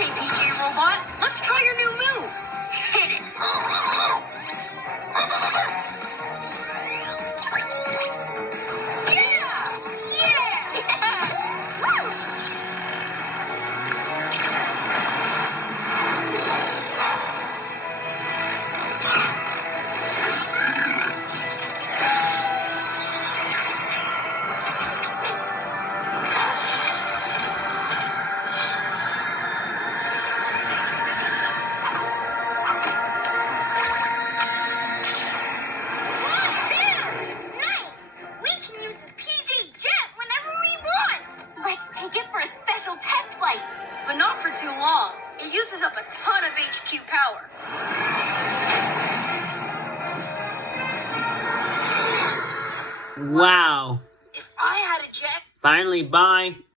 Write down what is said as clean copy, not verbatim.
Okay, PJ Robot, let's try your new move. Hit it. Yeah! Woo! Nice! We can use the PJ Jet whenever we want! Let's take it for a special test flight. But not for too long. It uses up a ton of HQ power. Wow. If I had a jet... Finally, bye.